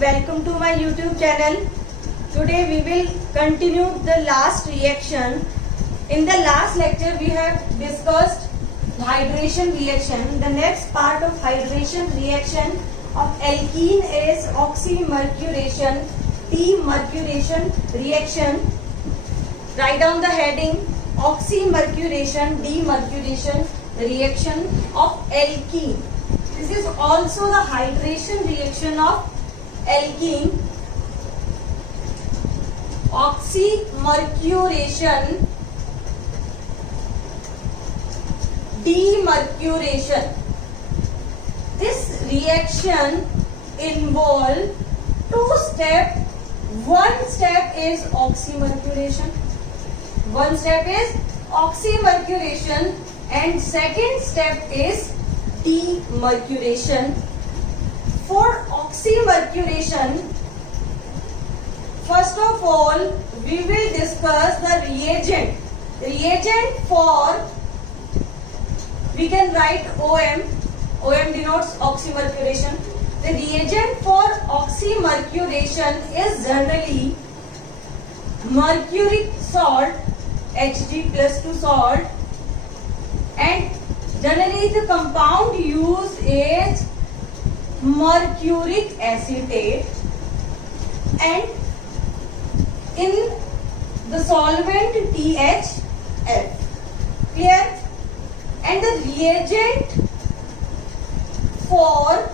welcome to my YouTube channel. Today we will continue the last reaction. In the last lecture we have discussed hydration reaction. The next part of hydration reaction of alkene is oxymercuration, demercuration reaction. Write down the heading: oxymercuration, demercuration reaction of alkene. This is also the hydration reaction of alkene. Oxymercuration, demercuration. This reaction involves two steps. One step is oxymercuration. One step is oxymercuration and second step is demercuration. For oxymercuration, first of all, we will discuss the reagent. Reagent for, we can write OM. OM denotes oxymercuration. The reagent for oxymercuration is generally mercuric salt, Hg+2 salt, and generally the compound used is mercuric acetate, and in the solvent THF. Clear? And the reagent for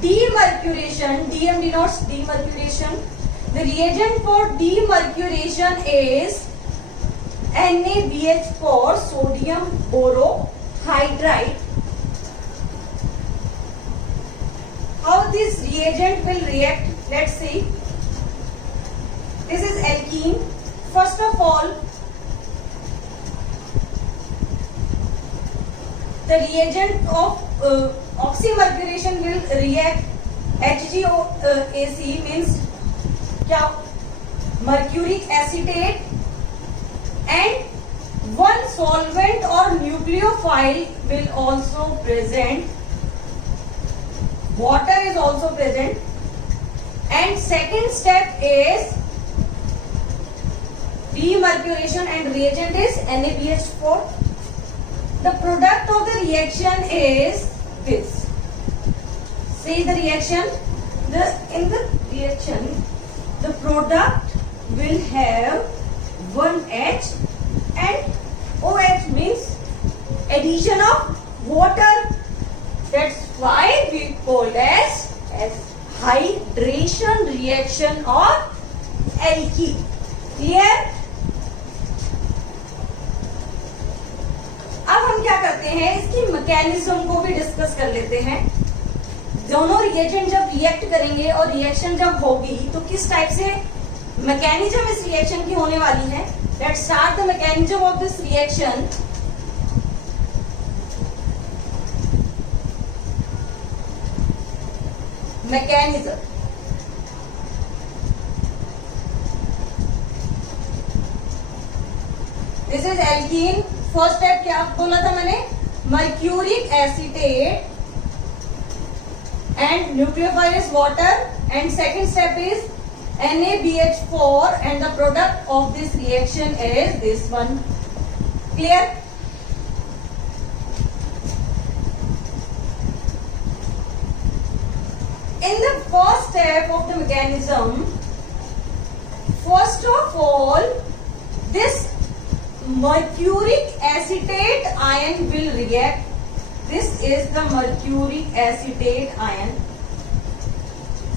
demercuration, DM denotes demercuration. The reagent for demercuration is NaBH4, sodium borohydride. How this reagent will react? Let's see. This is alkene. First of all, the reagent of oxymercuration will react HgOAc, means क्या? Mercuric acetate, and one solvent or nucleophile will also present. Water is also present. And second step is demercuration and reagent is NaBH4. The product of the reaction is this. See the reaction. In the reaction, the product will have one H and OH, means addition of water. That's why we call as hydration reaction of alkene. Clear? अब हम क्या करते हैं, इसकी mechanism को भी discuss कर लेते हैं. दोनों रिएजेंट जब रिएक्ट करेंगे और रिएक्शन जब होगी तो किस टाइप से मैकेनिज्म इस रिएक्शन की होने वाली है. Let's start the mechanism of this reaction. Mechanism. This is alkene. First step क्या बोला था मैंने? Mercuric acetate and nucleophile is water, and second step is NaBH4 and the product of this reaction is this one. Clear? In the first step of the mechanism, first of all, this mercuric acetate ion will react. This is the mercuric acetate ion.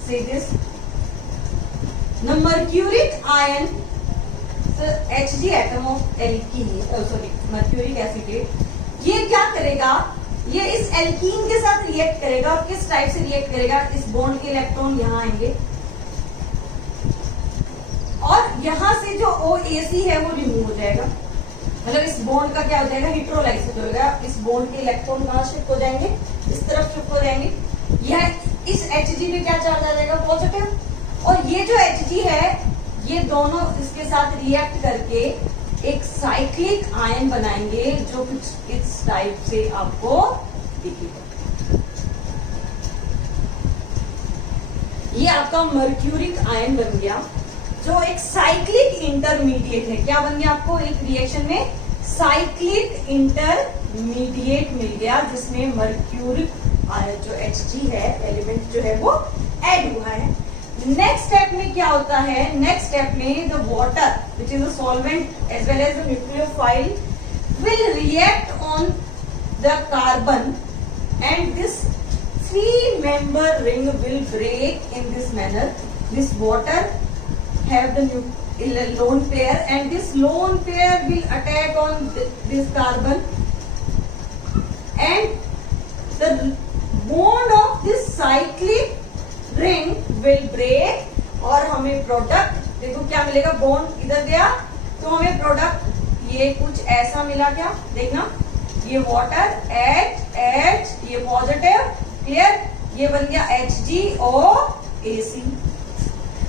See this. The mercuric ion, the Hg atom of alkene, mercuric acetate. ये क्या करेगा? ये इस alkene के साथ react करेगा. और किस टाइप से रिएक्ट करेगा? इस बॉन्ड के इलेक्ट्रॉन यहाँ आएंगे और यहाँ से जो OAC है वो रिमूव हो जाएगा. मतलब इस बॉन्ड का क्या हो जाएगा? हाइड्रोलाइसिस हो जाएगा. इस बॉन्ड के इलेक्ट्रॉन कहाँ शिफ्ट हो जाएंगे? इस तरफ शिफ्ट हो जाएंगे. यह इस Hg पे क्या चार्ज आ जाएगा? पॉजिटिव. और ये जो Hg है, ये दोनों इसके साथ रिएक्ट करके एक साइक्लिक आयन बनाएंगे जो कुछ इस टाइप से आपको दिखेगा. ये आपका मर्क्यूरिक आयन बन गया, जो एक साइक्लिक इंटरमीडिएट है। क्या बन गया आपको एक रिएक्शन में? साइक्लिक इंटरमीडिएट मिल गया, जिसमें मर्क्यूरिक आयन जो Hg है एलिमेंट जो है वो ऐड हुआ है। नेक्स्ट स्टेप में क्या होता है? नेक्स्ट स्टेप में the water which is a solvent as well as the nucleophile will react on the carbon and this three-member ring will break in this manner. This water have the lone pair and this lone pair will attack on this carbon and the bond of this cyclic ring will break और हमें product देखो क्या मिलेगा। Bond इधर गया तो हमें product ये कुछ ऐसा मिला। क्या देखना, ये वाटर H, ये पॉजिटिव, क्लियर, ये बन गया HgOAc।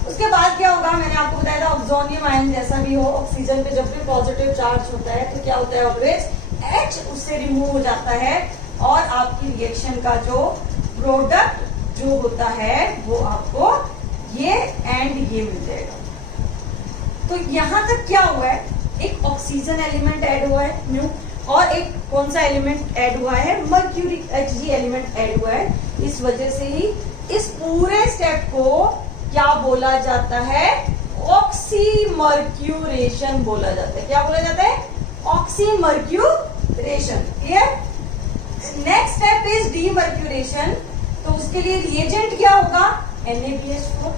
उसके बाद क्या होगा? मैंने आपको बताया था ऑक्सोनियम आयन जैसा भी हो, ऑक्सीजन पे जब भी पॉजिटिव चार्ज होता है तो क्या होता है? ऑलवेज H उससे रिमूव हो जाता है और आपकी रिएक्शन का जो प्रोडक्ट जो होता है वो आपको ये एंड ये मिल जाएगा। तो यहां तक क्या हुआ है? एक ऑक्सीजन एलिमेंट ऐड हुआ है न्यू, और एक कौन सा एलिमेंट ऐड हुआ है? मर्क्यूरिक Hg एलिमेंट ऐड हुआ है। इस वजह से ही इस पूरे स्टेप को क्या बोला जाता है? ऑक्सीमर्क्यूरेशन बोला जाता है। क्या बोला जाता है? Oxymercuration. Clear? Next step is demercuration. तो उसके लिए रिएजेंट क्या होगा? NaBH4।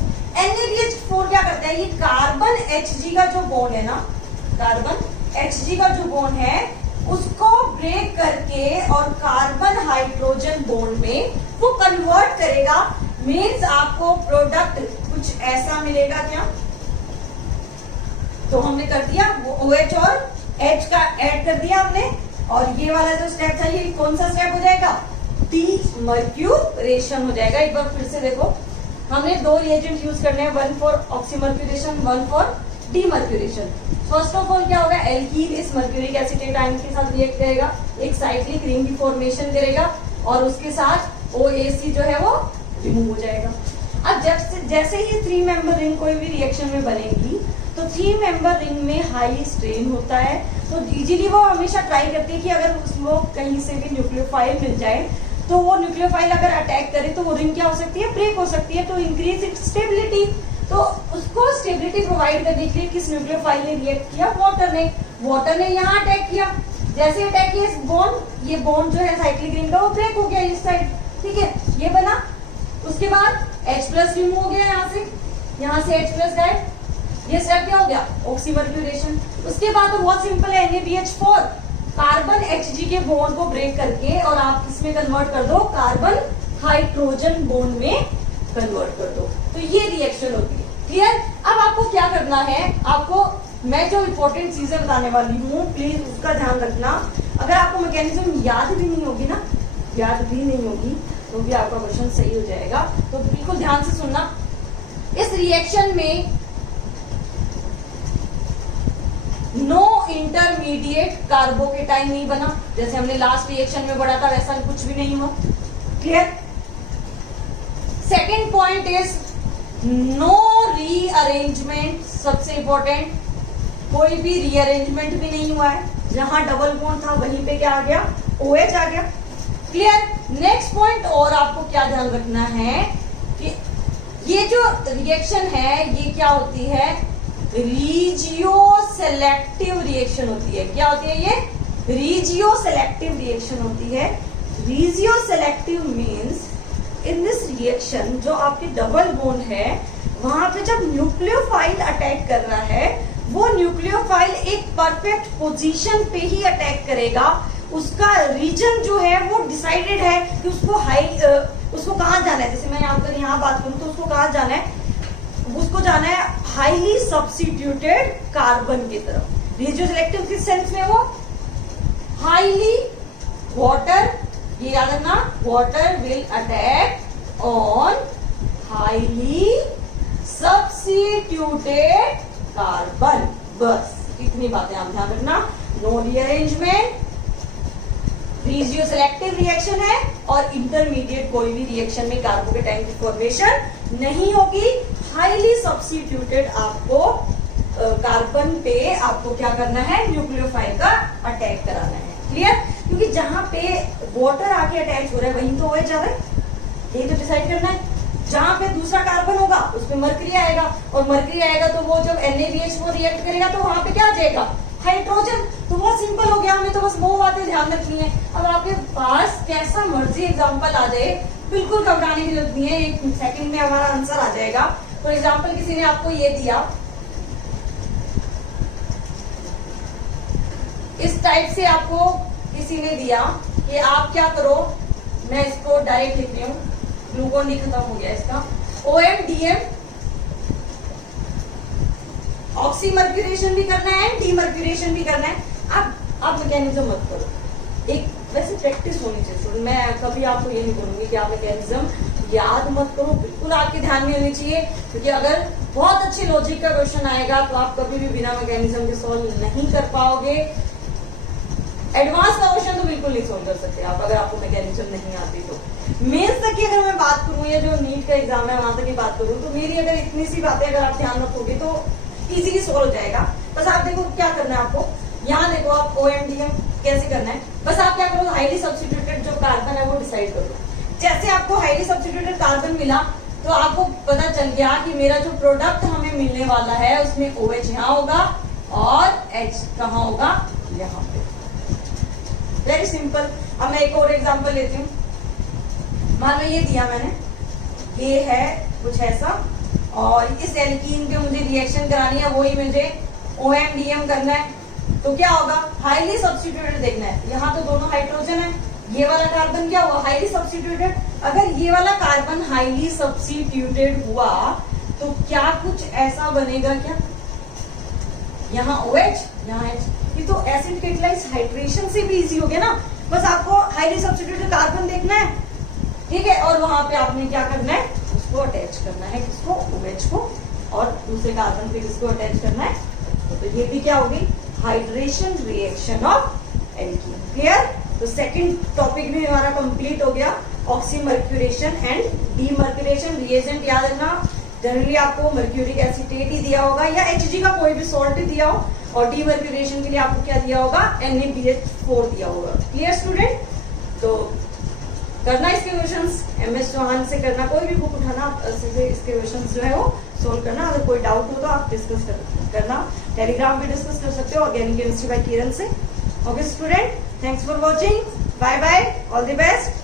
NaBH4 क्या करता है? ये कार्बन Hg का जो बॉन्ड है ना, कार्बन Hg का जो बॉन्ड है उसको ब्रेक करके और कार्बन हाइड्रोजन बॉन्ड में वो कन्वर्ट करेगा। मीन्स आपको प्रोडक्ट कुछ ऐसा मिलेगा। क्या? तो हमने कर दिया वो OH और H का ऐड कर दिया हमने, और ये वाला जो स्टेप था ये कौन सा स्टेप हो जाएगा? डीमर्क्यूरेशन हो जाएगा। एक बार फिर से देखो, हमने दो रिएजेंट यूज करने हैं, one for oxymercuration, one for demercuration. First of all क्या होगा? एल्कीन इस मर्क्यूरिक एसिटेट आयन के साथ रिएक्ट करेगा, एक साइक्लिक रिंग की फॉर्मेशन करेगा और उसके साथ OAC जो है वो रिमूव हो जाएगा। अब जैसे ही 3 मेंबर रिंग कोई भी रिएक्शन में बनेगी तो 3 मेंबर रिंग में हाई स्ट्रेन होता है, तो इजीली वो हमेशा ट्राई करती है कि अगर उसको कहीं से भी न्यूक्लियोफाइल मिल जाए तो वो न्यूक्लियोफाइल अगर अटैक करे तो वो रिंग क्या हो सकती है? ब्रेक हो सकती है। तो इंक्रीज इट्स स्टेबिलिटी। तो उसको स्टेबिलिटी प्रोवाइड करने के लिए किस न्यूक्लियोफाइल ने रिएक्ट किया? वाटर ने यहाँ अटैक किया। जैसे अटैक किया इस बॉन्ड, ये बॉन्ड जो है साइक्लिक रिंग का वो ब्रेक हो गया इस साइड, ठीक है, ये बना। उसके बाद H+ रिमूव हो गया यहाँ से H+ गायब। ये स्टेप क्या हो गया? ऑक्सीमर्क्यूरेशन। उसके बाद तो बहुत सिंपल है, NaBH4 कार्बन Hg के बॉन्ड को ब्रेक करके और आप इसमें कन्वर्ट कर दो, कार्बन हाइड्रोजन बॉन्ड में कन्वर्ट कर दो, तो ये रिएक्शन होती है। क्लियर? अब आपको क्या करना है? आपको मैं जो इंपॉर्टेंट चीजें बताने वाली हूँ प्लीज उसका ध्यान रखना। अगर आपको मैकेनिज्म याद भी नहीं होगी तो भी आपका क्वेश्चन सही हो जाएगा। तो बिल्कुल ध्यान से सुनना। इस रिएक्शन में नो इंटरमीडिएट कार्बोकेटाइन नहीं बना, जैसे हमने लास्ट रिएक्शन में पढ़ा था वैसा कुछ भी नहीं हुआ। Clear? Second point is no rearrangement. सबसे इंपॉर्टेंट, कोई भी रीअरेंजमेंट भी नहीं हुआ है। जहां डबल बॉन्ड था वहीं पे क्या आ गया? OH आ गया। क्लियर? नेक्स्ट पॉइंट और आपको क्या ध्यान रखना है कि ये जो रिएक्शन है ये क्या होती है? रीजियो सेलेक्टिव रिएक्शन होती है। क्या होती है ये? रीजियो सेलेक्टिव रिएक्शन होती है। Regioselective means in this reaction जो आपके डबल बॉन्ड है वहां पे जब न्यूक्लियोफाइल अटैक कर रहा है वो न्यूक्लियोफाइल एक परफेक्ट पोजीशन पे ही अटैक करेगा। उसका रीजन जो है वो डिसाइडेड है कि उसको कहाँ जाना है। जैसे मैं यहाँ बात करूँ तो उसको कहाँ जाना है? उसको जाना है हाईली सब्स्टिट्यूटेड कार्बन की तरफ। रेडियो सिलेक्टिव किस सेंस में? वो हाईली वाटर, ये याद रखना, water will attack on highly substituted carbon. बस इतनी बातें आप ध्यान रखना। No rearrangement, regio selective reaction है और इंटरमीडिएट कोई भी रिएक्शन में कार्बोकेटाइन की फॉर्मेशन नहीं होगी। हाईली सब्स्टिट्यूटेड आपको कार्बन पे आपको क्या करना है, न्यूक्लियोफाइल का अटैक कराना है। क्लियर? क्योंकि जहां पे वाटर आके अटैच हो रहा है वहीं तो OH आ रहा है, यही तो डिसाइड करना है। जहां पे दूसरा कार्बन होगा उसमें मरकरी आएगा, और मरकरी आएगा तो वो जब NaBH4 रिएक्ट करेगा तो वहां पे क्या आ जाएगा, हाइड्रोजन। तो बहुत सिंपल हो गया, हमें तो बस वो बातें ध्यान रखनी है। अब आपके पास कैसा मर्जी एग्जांपल आ जाए, बिल्कुल घबराने की जरूरत नहीं है, 1 सेकंड में हमारा आंसर आ जाएगा। फॉर एग्जाम्पल किसी ने आपको ये दिया, इस टाइप से आपको किसी ने दिया कि आप क्या करो, मैं इसको डायरेक्ट लिख रही हूँ, ग्लूकोन डी खत्म हो गया इसका, OMDM ऑक्सीमर्क्यूरेशन भी करना है, डीमर्क्यूरेशन भी करना है। आप मैकेनिज्म मत करो, एक वैसे प्रैक्टिस होनी चाहिए। मैं कभी आपको ये नहीं बोलूंगी कि आप मैकेनिज्म याद मत करो, बिल्कुल आपके ध्यान में होनी चाहिए, क्योंकि अगर बहुत अच्छे लॉजिक का क्वेश्चन आएगा तो आप कभी भी बिना मैकेनिज्म के सॉल्व नहीं कर पाओगे। एडवांस का क्वेश्चन तो बिल्कुल नहीं सोल्व कर सकते आप अगर आपको मैकेनिज्म नहीं आती तो। मेंस तक की अगर मैं बात करूं, या जो नीट का एग्जाम है वहां तक की बात करूं, तो मेरी अगर इतनी सी बातें अगर आप ध्यान रखोगे तो इजीली सोल्व हो जाएगा। बस आप देखो क्या करना है आपको, यहाँ देखो आप OMDM कैसे करना है। बस आप क्या करो, हाईली सब्स्टिट्यूटेड जो कार्बन है वो डिसाइड करो। जैसे आपको हाईली सब्स्टिट्यूटेड कार्बन मिला तो आपको पता चल गया कि मेरा जो प्रोडक्ट हमें मिलने वाला है उसमें OH यहाँ होगा और H कहाँ होगा, यहाँ पे। Very simple. अब मैं एक और एग्जांपल लेती हूँ। मान लो ये दिया मैंने, ये है कुछ ऐसा, और इस एल्कीन पे मुझे रिएक्शन करानी है, वही मुझे OMDM करना है। तो क्या होगा, हाईली सब्स्टिट्यूटेड देखना है। यहाँ तो दोनों हाइड्रोजन है, ये वाला कार्बन क्या हुआ, हाईली सब्स्टिट्यूटेड। अगर ये वाला कार्बन हाईली सब्स्टिट्यूटेड हुआ तो क्या कुछ ऐसा बनेगा क्या, यहाँ OH यहाँ H। ये तो एसिड कैटालाइज हाइड्रेशन से भी इजी हो गया ना। बस आपको हाईली सब्स्टिट्यूटेड कार्बन देखना है, ठीक है, और वहां पे आपने क्या करना है, उसको अटैच करना है, किसको, OH को, और दूसरे कार्बन पे किसको अटैच करना है। तो ये भी क्या होगी, hydration reaction of alkene. Clear? तो सेकंड टॉपिक भी हमारा कंप्लीट हो गया, ऑक्सीमर्क्यूरेशन एंड डीमर्क्यूरेशन। रिएजेंट याद रखना, जनरली आपको मर्क्यूरिक एसिटेट ही दिया होगा या Hg का कोई भी सॉल्ट ही दिया हो, और डीमर्क्यूरेशन के लिए आपको क्या दिया होगा, NaBH4 दिया होगा। Clear student? तो करना इसके क्वेश्चंस MS चौहान से करना, कोई भी बुक उठाना, इसके क्वेश्चंस जो है वो सोल्व करना। अगर कोई डाउट हो तो आप डिस्कस करना, टेलीग्राम पे डिस्कस कर सकते हो, ऑर्गेनिक केमिस्ट्री बाय किरण से। Okay student, thanks for watching, bye bye, all the best.